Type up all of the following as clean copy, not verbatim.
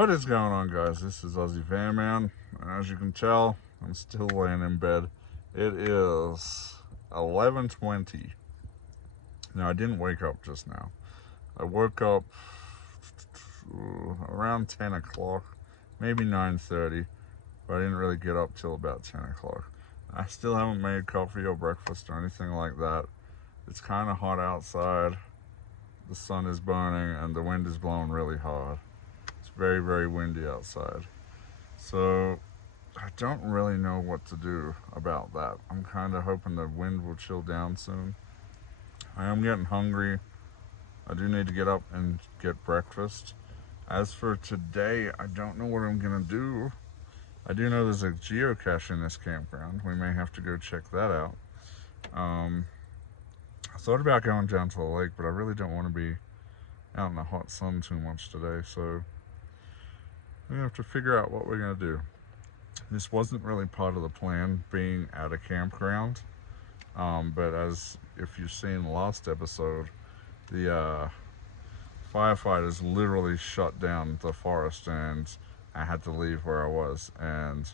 What is going on, guys? This is Aussie Van Man, and as you can tell, I'm still laying in bed. It is 11:20. Now, I didn't wake up just now. I woke up around 10 o'clock, maybe 9:30, but I didn't really get up till about 10 o'clock. I still haven't made coffee or breakfast or anything like that. It's kind of hot outside. The sun is burning and the wind is blowing really hard. It's very, very windy outside. So I don't really know what to do about that. I'm kind of hoping the wind will chill down soon. I am getting hungry. I do need to get up and get breakfast. As for today, I don't know what I'm gonna do. I do know there's a geocache in this campground. We may have to go check that out. I thought about going down to the lake, but I really don't want to be out in the hot sun too much today, so we're gonna have to figure out what we're gonna do. This wasn't really part of the plan, being at a campground, but as if you've seen the last episode, the firefighters literally shut down the forest and I had to leave where I was, and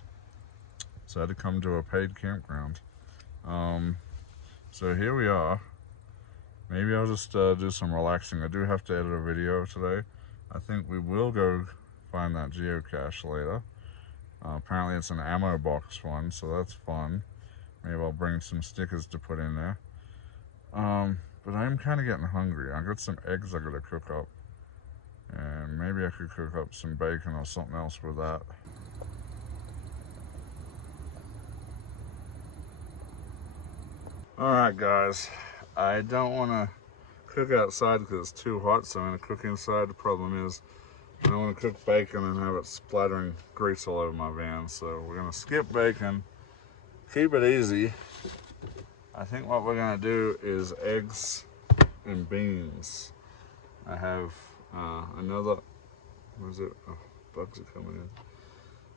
so I had to come to a paid campground. So here we are. Maybe I'll just do some relaxing. I do have to edit a video today. I think we will go find that geocache later. Apparently it's an ammo box one, so that's fun. Maybe I'll bring some stickers to put in there. But I'm kind of getting hungry. I got some eggs I gotta cook up. And maybe I could cook up some bacon or something else with that. Alright guys, I don't want to cook outside because it's too hot, so I'm going to cook inside. The problem is I don't want to cook bacon and have it splattering grease all over my van, so we're going to skip bacon, keep it easy. I think what we're going to do is eggs and beans. I have another, what is it? Oh, bugs are coming in.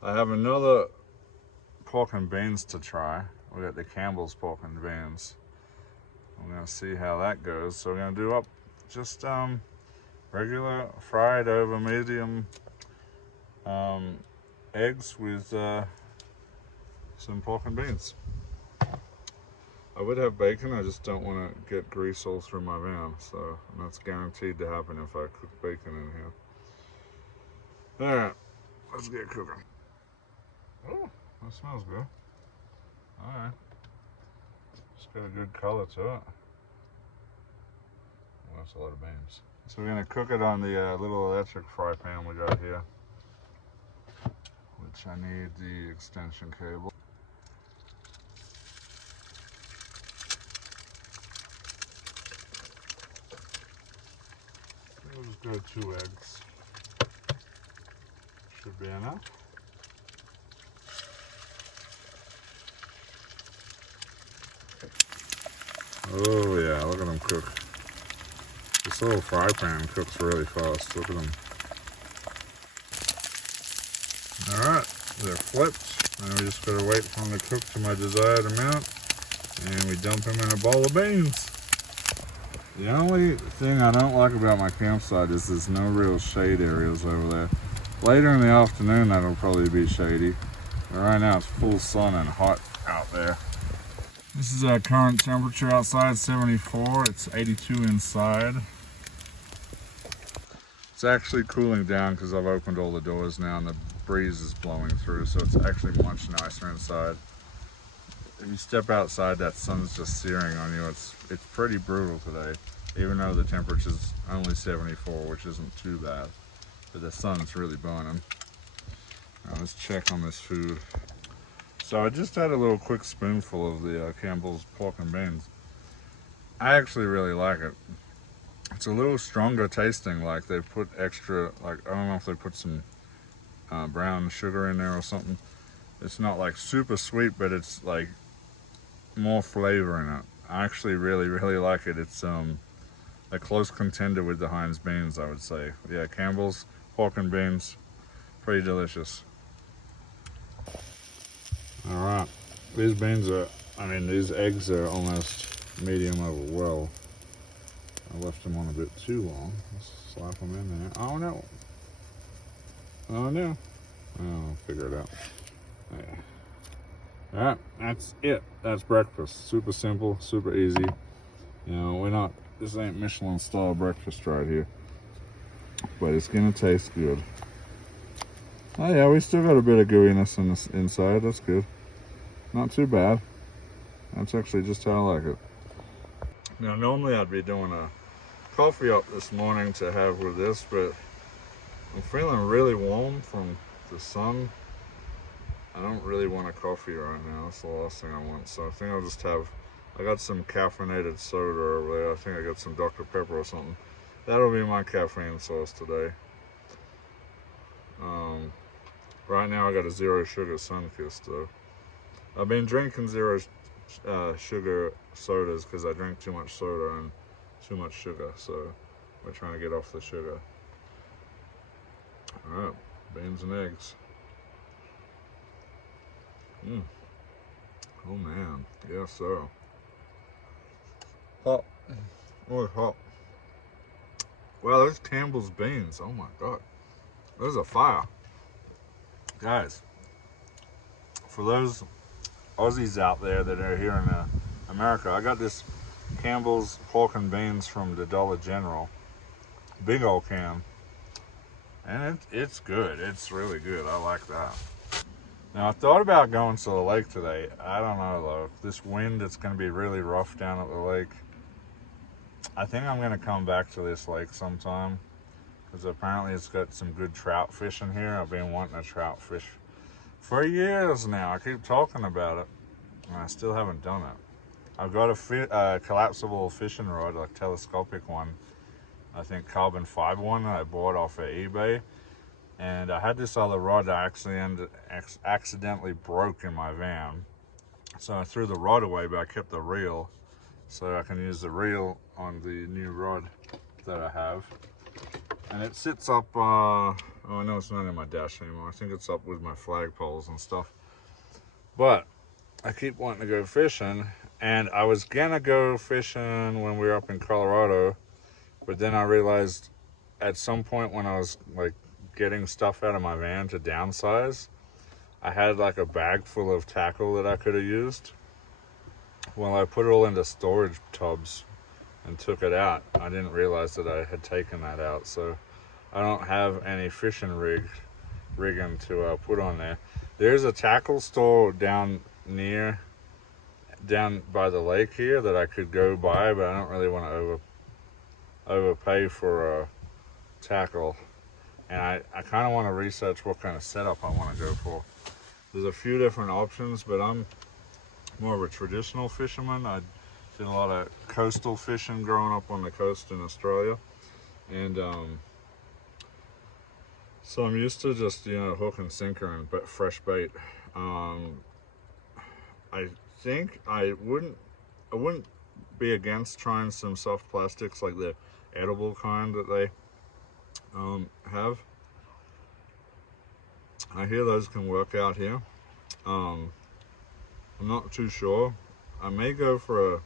I have another pork and beans to try. We got the Campbell's pork and beans. I'm gonna see how that goes. So we're gonna do up just regular fried over medium eggs with some pork and beans. I would have bacon, I just don't want to get grease all through my van, so that's guaranteed to happen if I cook bacon in here. Alright, let's get cooking. Oh, that smells good. Alright. It's got a good color to it. Oh, that's a lot of beans. So we're going to cook it on the little electric fry pan we got here, which I need the extension cable. We'll just go 2 eggs. Should be enough. Oh yeah, look at them cook. This little fry pan cooks really fast, look at them. Alright, they're flipped. Now we just gotta wait for them to cook to my desired amount, and we dump them in a bowl of beans. The only thing I don't like about my campsite is there's no real shade areas over there. Later in the afternoon that'll probably be shady, but right now it's full sun and hot out there. This is our current temperature outside, 74. It's 82 inside. It's actually cooling down because I've opened all the doors now and the breeze is blowing through, so it's actually much nicer inside. If you step outside, that sun's just searing on you. It's pretty brutal today, even though the temperature's only 74, which isn't too bad. But the sun's really burning. Now let's check on this food. So I just had a little quick spoonful of the Campbell's pork and beans. I actually really like it. It's a little stronger tasting, like they've put extra, like I don't know if they put some brown sugar in there or something. It's not like super sweet, but it's like more flavor in it. I actually really, really like it. It's a close contender with the Heinz beans, I would say. Yeah, Campbell's pork and beans, pretty delicious. Alright, these eggs are almost medium over well. I left them on a bit too long. Let's slap them in there. Oh no! Oh no. I'll figure it out. Yeah. Alright, that's it. That's breakfast. Super simple, super easy. You know, this ain't Michelin style breakfast right here. But it's gonna taste good. Oh yeah, we still got a bit of gooiness in this inside. That's good. Not too bad. That's actually just how I like it. Now normally I'd be doing a coffee up this morning to have with this, but I'm feeling really warm from the sun. I don't really want a coffee right now. That's the last thing I want. So I think I'll just I got some caffeinated soda over there. I think I got some Dr. Pepper or something. That'll be my caffeine source today. Right now I got a 0 sugar Sunkist though. I've been drinking 0 sugar sodas because I drink too much soda and too much sugar. So we're trying to get off the sugar. Alright, beans and eggs. Oh man, yeah, so hot. Oh, hot. Wow, those Campbell's beans. Oh my god, there's a fire, guys. For those Aussies out there that are here in America, I got this Campbell's pork and beans from the Dollar General, big old can, and it's good. It's really good. I like that. Now I thought about going to the lake today. I don't know though. This wind, it's going to be really rough down at the lake. I think I'm going to come back to this lake sometime because apparently it's got some good trout fish in here. I've been wanting a trout fish for years now. I keep talking about it and I still haven't done it. I've got a collapsible fishing rod, like telescopic one. I think carbon fiber one that I bought off of eBay. And I had this other rod that accidentally broke in my van. So I threw the rod away, but I kept the reel so I can use the reel on the new rod that I have. And it sits up, oh no, it's not in my dash anymore. I think it's up with my flagpoles and stuff. But I keep wanting to go fishing, and I was gonna go fishing when we were up in Colorado, but then I realized at some point when I was like getting stuff out of my van to downsize, I had like a bag full of tackle that I could have used. Well, I put it all into storage tubs and took it out. I didn't realize that I had taken that out, so I don't have any fishing rigging to put on there. There's a tackle store down by the lake here that I could go buy, but I don't really want to overpay for tackle. And I kind of want to research what kind of setup I want to go for. There's a few different options, but I'm more of a traditional fisherman. I did a lot of coastal fishing growing up on the coast in Australia. And so I'm used to just, hook and sinker and fresh bait. I think I wouldn't be against trying some soft plastics like the edible kind that they have. I hear those can work out here. I'm not too sure. I may go for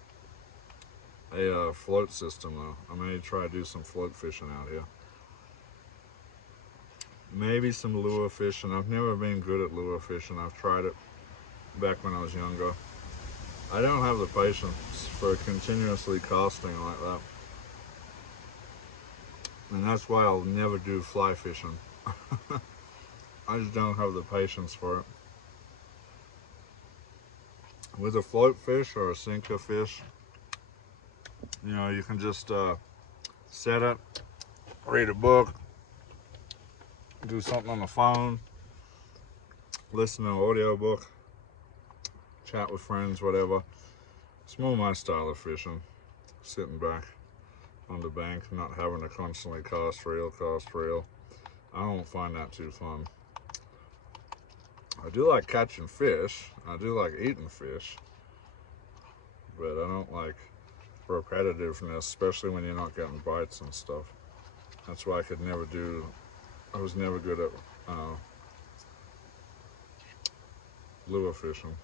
a float system though. I may try to do some float fishing out here. Maybe some lure fishing. I've never been good at lure fishing. I've tried it back when I was younger. I don't have the patience for continuously casting like that. And that's why I'll never do fly fishing. I just don't have the patience for it. With a float fish or a sinker fish, you can just set it, read a book, do something on the phone, listen to an audio book, chat with friends, whatever. It's more my style of fishing. Sitting back on the bank, not having to constantly cast reel. I don't find that too fun. I do like catching fish. I do like eating fish. But I don't like repetitiveness, especially when you're not getting bites and stuff. That's why I was never good at lure fishing.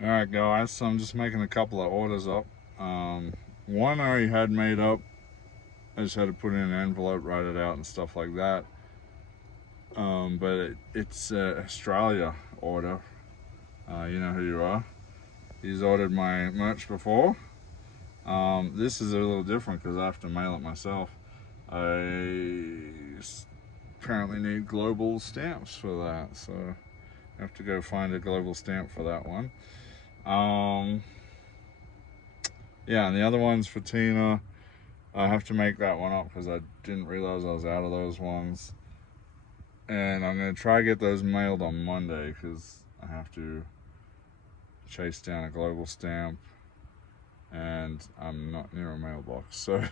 Alright guys, so I'm just making a couple of orders up. One I already had made up I just had to put it in an envelope, write it out and stuff like that. But it's Australia order. You know who you are. He's ordered my merch before. This is a little different because I have to mail it myself. I apparently need global stamps for that, so I have to go find a global stamp for that one. Yeah, and the other one's for Tina. I have to make that one up because I didn't realize I was out of those ones. And I'm going to try to get those mailed on Monday because I have to chase down a global stamp and I'm not near a mailbox. So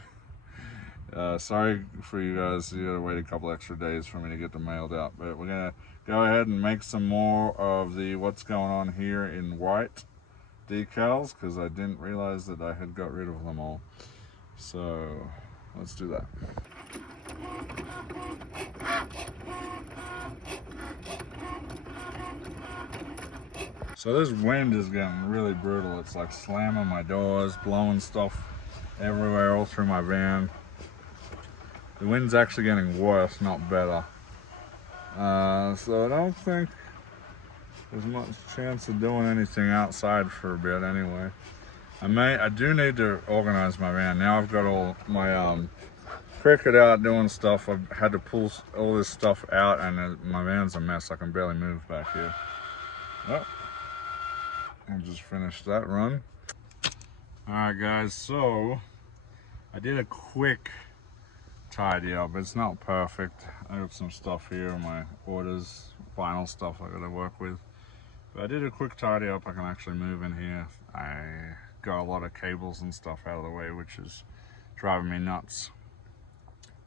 sorry for you guys, you gotta wait a couple extra days for me to get them mailed out. But we're going to go ahead and make some more of the what's going on here in white decals because I didn't realize that I had got rid of them all. So let's do that. So this wind is getting really brutal. It's like slamming my doors, blowing stuff everywhere, all through my van. The wind's actually getting worse, not better. So I don't think there's much chance of doing anything outside for a bit anyway. I do need to organize my van. Now I've got all my cricket out doing stuff. I've had to pull all this stuff out and my van's a mess. I can barely move back here. Oh, I just finished that run. Alright guys, so I did a quick tidy up. It's not perfect. I have some stuff here, my orders, final stuff I gotta work with. But I did a quick tidy up. I can actually move in here. I got a lot of cables and stuff out of the way, which is driving me nuts.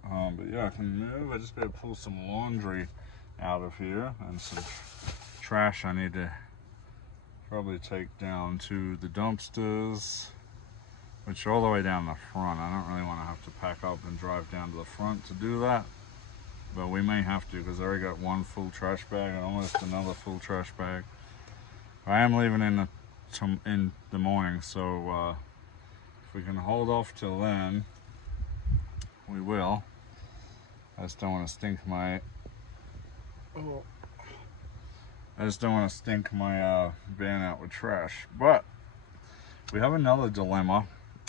But yeah, I can move. I just gotta pull some laundry out of here and some trash I need to probably take down to the dumpsters, which are all the way down the front. I don't really want to have to pack up and drive down to the front to do that, but we may have to because I already got one full trash bag and almost another full trash bag. I am leaving in the morning, so if we can hold off till then, we will. I just don't want to stink my van out with trash. But we have another dilemma.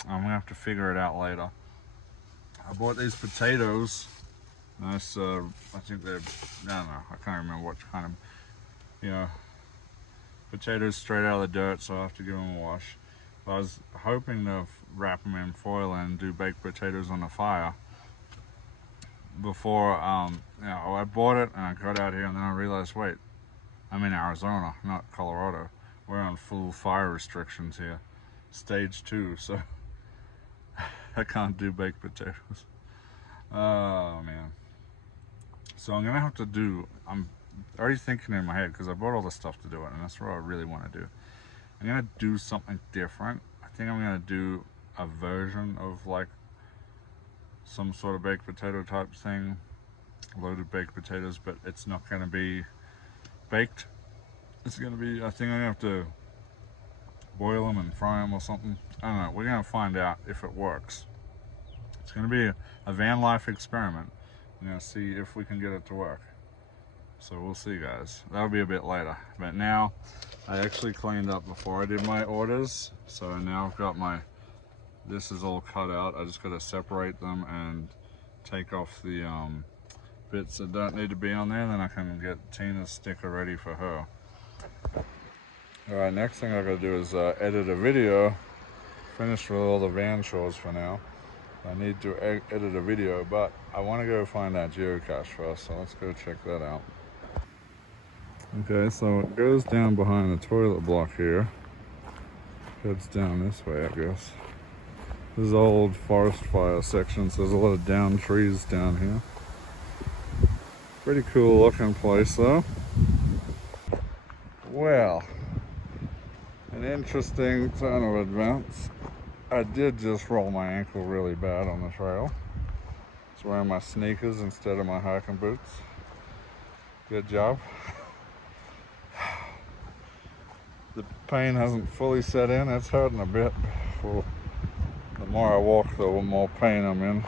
I'm gonna have to figure it out later. I bought these potatoes. Nice, I think they're, I don't know, I can't remember what kind of, potatoes straight out of the dirt, so I have to give them a wash. I was hoping to wrap them in foil and do baked potatoes on the fire before, I bought it and I got out here and then I realized, wait, I'm in Arizona, not Colorado. We're on full fire restrictions here, stage 2, so I can't do baked potatoes. Oh man. So I'm gonna have to do, I'm already thinking in my head because I bought all the stuff to do it and that's what I really want to do. I'm gonna do something different. I think I'm gonna do a version of like some sort of baked potato type thing, loaded baked potatoes, but it's not gonna be baked. It's gonna be, I think I'm gonna have to boil them and fry them or something. I don't know, we're gonna find out if it works. It's gonna be a van life experiment. We're gonna see if we can get it to work. So we'll see guys, that'll be a bit later. But now, I actually cleaned up before I did my orders. So now I've got this is all cut out. I just gotta separate them and take off the bits that don't need to be on there. Then I can get Tina's sticker ready for her. All right, next thing I gotta do is edit a video. Finished with all the van chores for now. I need to edit a video, but I wanna go find that geocache first, so let's go check that out. Okay, so it goes down behind the toilet block here. Heads down this way, I guess. This is old forest fire section, so there's a lot of downed trees down here. Pretty cool looking place though. Well, an interesting turn of events. I did just roll my ankle really bad on the trail. I was wearing my sneakers instead of my hiking boots. Good job. The pain hasn't fully set in. It's hurting a bit. The more I walk, the more pain I'm in.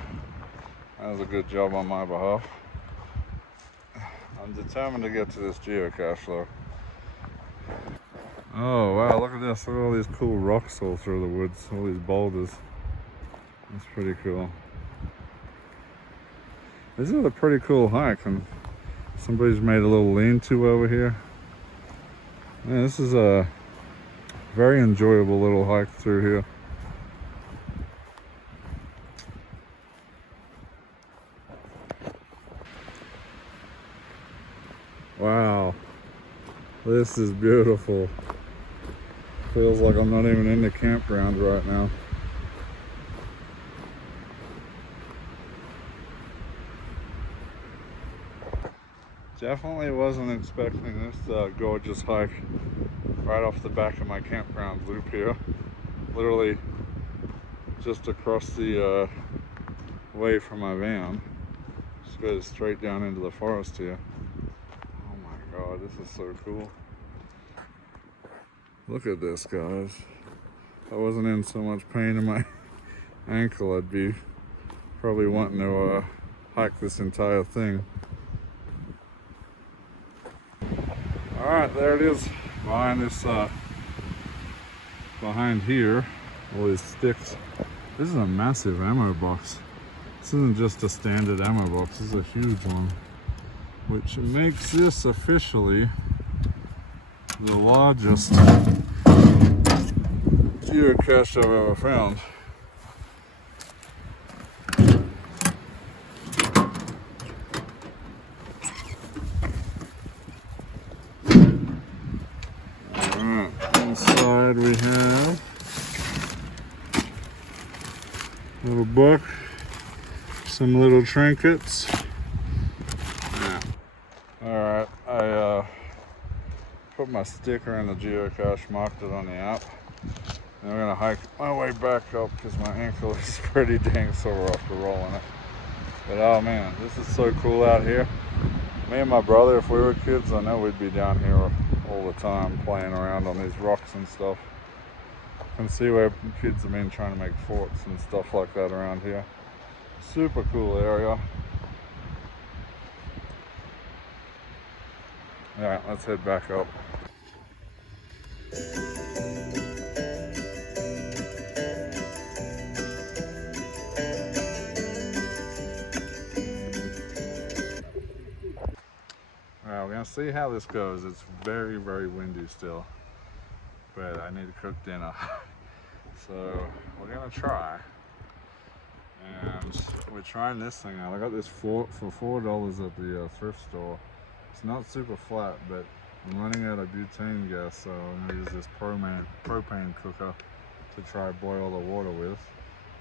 That was a good job on my behalf. I'm determined to get to this geocache though. Oh wow, look at this. Look at all these cool rocks all through the woods, all these boulders. That's pretty cool. This is a pretty cool hike, and somebody's made a little lean-to over here. Yeah, this is a very enjoyable little hike through here. Wow, this is beautiful. Feels like I'm not even in the campground right now. Definitely wasn't expecting this gorgeous hike right off the back of my campground loop here. Literally just across the way from my van. Just goes straight down into the forest here. Oh my god, this is so cool. Look at this, guys. If I wasn't in so much pain in my ankle, I'd be probably wanting to hike this entire thing. Alright, there it is, behind this, behind here, all these sticks. This is a massive ammo box. This isn't just a standard ammo box, this is a huge one. Which makes this officially the largest geocache I've ever found. Inside we have a little book, some little trinkets. Yeah. Alright, I put my sticker in the geocache, marked it on the app. And I'm gonna hike my way back up because my ankle is pretty dang sore after rolling it. But oh man, this is so cool out here. Me and my brother, if we were kids, I know we'd be down here all the time playing around on these rocks and stuff. You can see where kids have been trying to make forts and stuff like that around here. Super cool area. Alright, let's head back up. Alright, we're gonna see how this goes. It's very, very windy still, but I need to cook dinner. So we're gonna try. And we're trying this thing out. I got this for $4 at the thrift store. It's not super flat, but I'm running out of butane gas, so I'm gonna use this propane cooker to try boil the water with,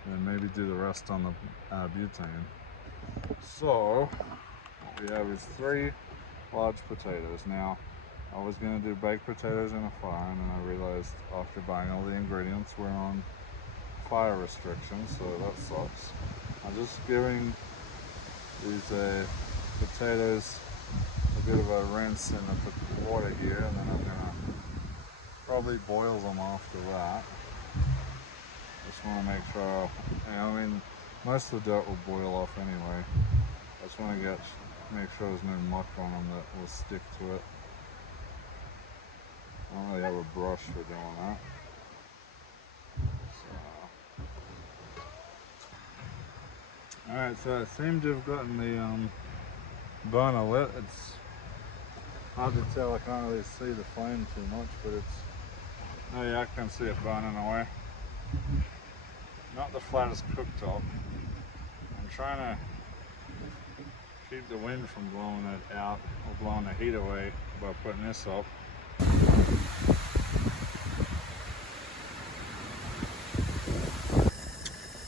and maybe do the rest on the butane. So what we have is 3 large potatoes. Now, I was going to do baked potatoes in a fire, and then I realized after buying all the ingredients we're on fire restrictions, so that sucks. I'm just giving these potatoes a bit of a rinse in the water here, and then I'm going to probably boil them after that. Just want to make sure, I mean, most of the dirt will boil off anyway. I just want to make sure there's no muck on them that will stick to it. I don't really have a brush for doing that. Alright, so I seem to have gotten the burner lit. It's hard to tell, I can't really see the flame too much, but it's, oh yeah, I can see it burning away. Not the flattest cooktop. I'm trying to keep the wind from blowing it out or blowing the heat away by putting this up.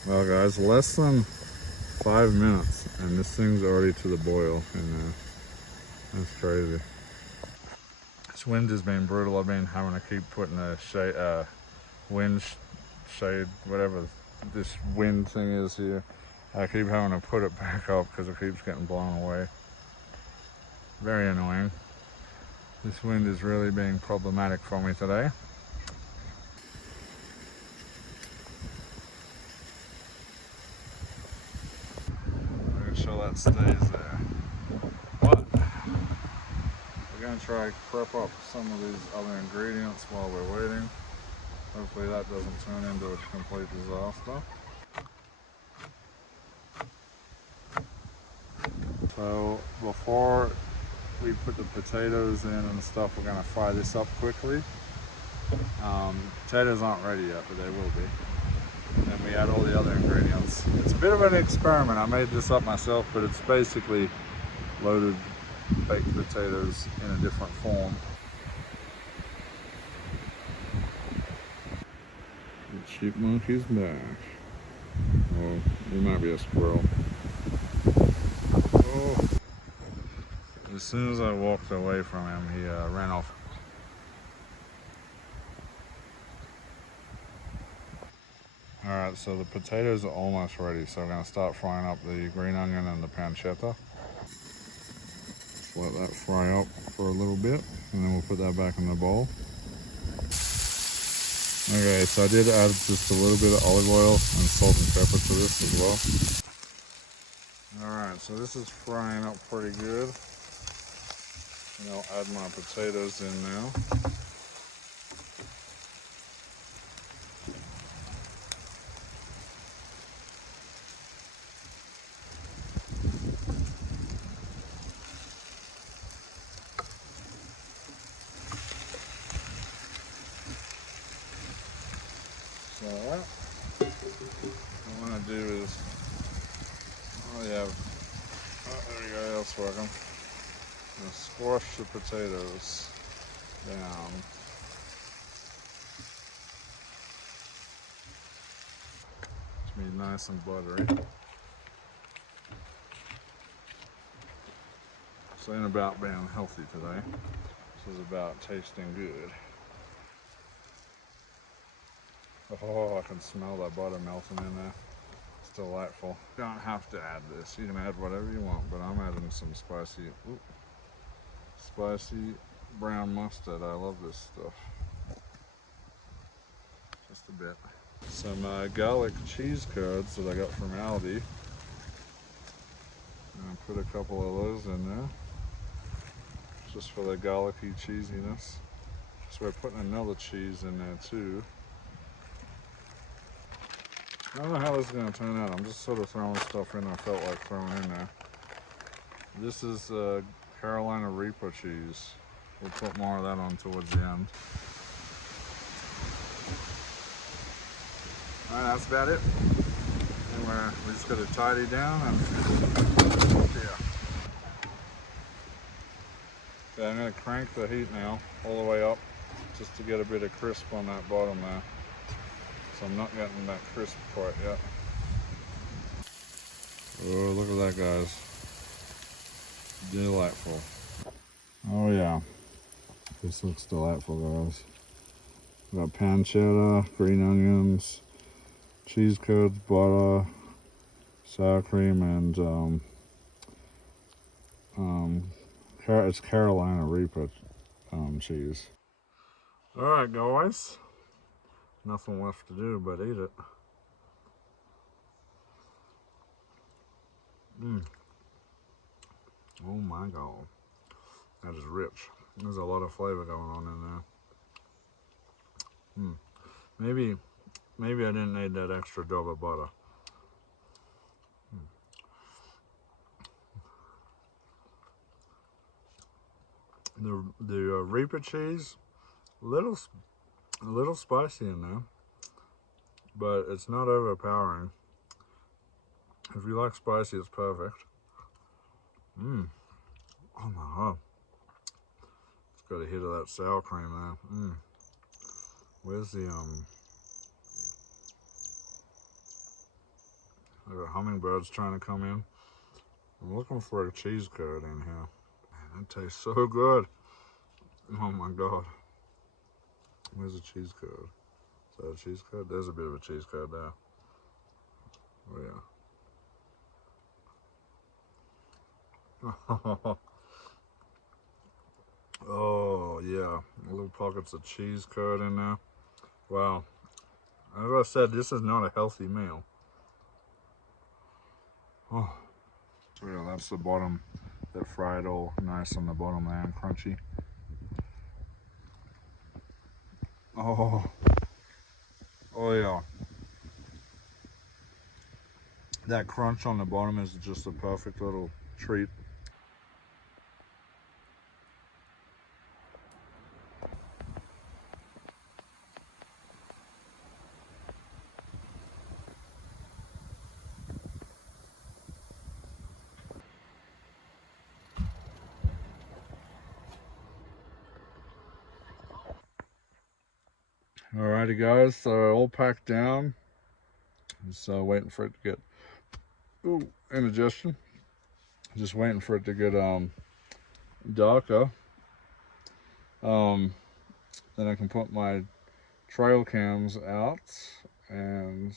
Well guys, less than 5 minutes and this thing's already to the boil in there. That's crazy. This wind has been brutal. I've been having to keep putting a wind shade, whatever this wind thing is here. I keep having to put it back up because it keeps getting blown away. Very annoying. This wind is really being problematic for me today. it stays there. But we're gonna try prep up some of these other ingredients while we're waiting. Hopefully that doesn't turn into a complete disaster. So before we put the potatoes in and stuff, we're gonna fry this up quickly. Potatoes aren't ready yet, but they will be. And then we add all the other ingredients. It's a bit of an experiment. I made this up myself, but it's basically loaded baked potatoes in a different form. The chipmunk is back. Oh, it might be a squirrel. Oh. As soon as I walked away from him, he ran off. Alright, so the potatoes are almost ready, so we're going to start frying up the green onion and the pancetta. Just let that fry up for a little bit, and then we'll put that back in the bowl. Okay, so I did add just a little bit of olive oil and salt and pepper to this as well. Alright, so this is frying up pretty good. And I'll add my potatoes in now. So what I want to do is, oh yeah, oh, there we go, that's working. I'm going to squash the potatoes down. To be nice and buttery. This ain't about being healthy today. This is about tasting good. Oh, I can smell that butter melting in there. It's delightful. You don't have to add this. You can add whatever you want, but I'm adding some spicy brown mustard. I love this stuff. Just a bit. Some garlic cheese curds that I got from Aldi. And put a couple of those in there, just for the garlicky cheesiness. So we're putting another cheese in there too. I don't know how this is going to turn out. I'm just sort of throwing stuff in I felt like throwing in there. This is Carolina Reaper cheese. We'll put more of that on towards the end. Alright, that's about it. And we just got to tidy down and yeah. Okay, I'm going to crank the heat now all the way up just to get a bit of crisp on that bottom there. So I'm not getting that crisp quite yet. Oh, look at that, guys. Delightful. Oh yeah, this looks delightful, guys. We got pancetta, green onions, cheese curds, butter, sour cream, and it's Carolina Reaper cheese. All right, guys. Nothing left to do but eat it. Oh my God. That is rich. There's a lot of flavor going on in there. Maybe I didn't need that extra dab of butter. The Reaper cheese, a little spicy in there, but it's not overpowering. If you like spicy, it's perfect. Oh my God. It's got a hit of that sour cream there. Where's the I got hummingbirds trying to come in. I'm looking for a cheese curd in here. Man, that tastes so good. Oh my God. Where's the cheese curd? Is that a cheese curd? There's a bit of a cheese curd there. Oh yeah. Oh yeah. Little pockets of cheese curd in there. Wow. As I said, this is not a healthy meal. Oh. So yeah, that's the bottom that fried all nice on the bottom there and crunchy. Oh, oh yeah. That crunch on the bottom is just a perfect little treat. Alrighty guys, so all packed down. Just waiting for it to get indigestion. Just waiting for it to get darker. Then I can put my trail cams out, and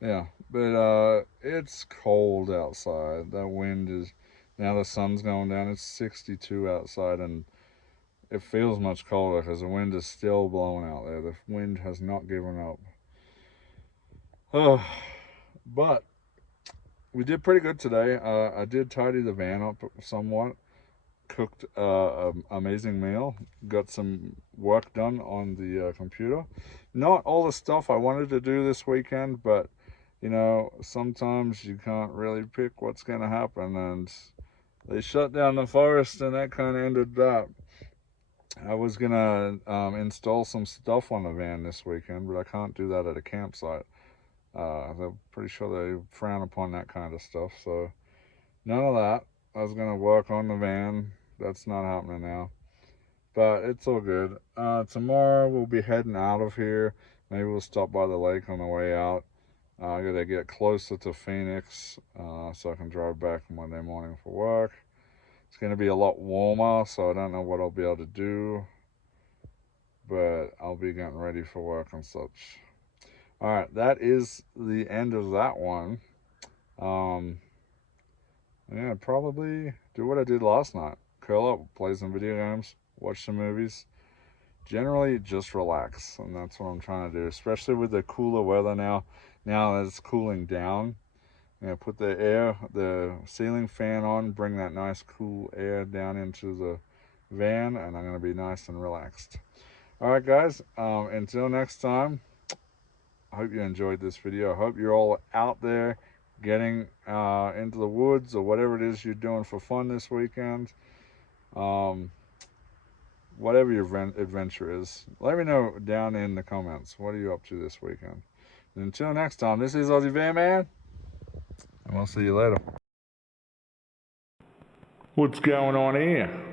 yeah, but it's cold outside. That wind is, now the sun's going down. It's 62 outside, and it feels much colder because the wind is still blowing out there. The wind has not given up. Oh, but we did pretty good today. I did tidy the van up somewhat. Cooked an amazing meal. Got some work done on the computer. Not all the stuff I wanted to do this weekend, but you know, sometimes you can't really pick what's going to happen, and they shut down the forest, and that kind of ended that. I was gonna install some stuff on the van this weekend, but I can't do that at a campsite. I'm pretty sure they frown upon that kind of stuff, so none of that. I was gonna work on the van. That's not happening now, but it's all good. Tomorrow we'll be heading out of here. Maybe we'll stop by the lake on the way out. I gotta get closer to Phoenix so I can drive back Monday morning for work. It's gonna be a lot warmer, so I don't know what I'll be able to do, but I'll be getting ready for work and such. All right, that is the end of that one. Yeah, probably do what I did last night. Curl up, play some video games, watch some movies. Generally, just relax, and that's what I'm trying to do, especially with the cooler weather now. Now that it's cooling down, you know, put the ceiling fan on, bring that nice cool air down into the van, and I'm going to be nice and relaxed. All right, guys, until next time, I hope you enjoyed this video. I hope you're all out there getting into the woods or whatever it is you're doing for fun this weekend. Whatever your adventure is, let me know down in the comments. What are you up to this weekend? And until next time, this is Aussie Van Man, and we'll see you later. What's going on here?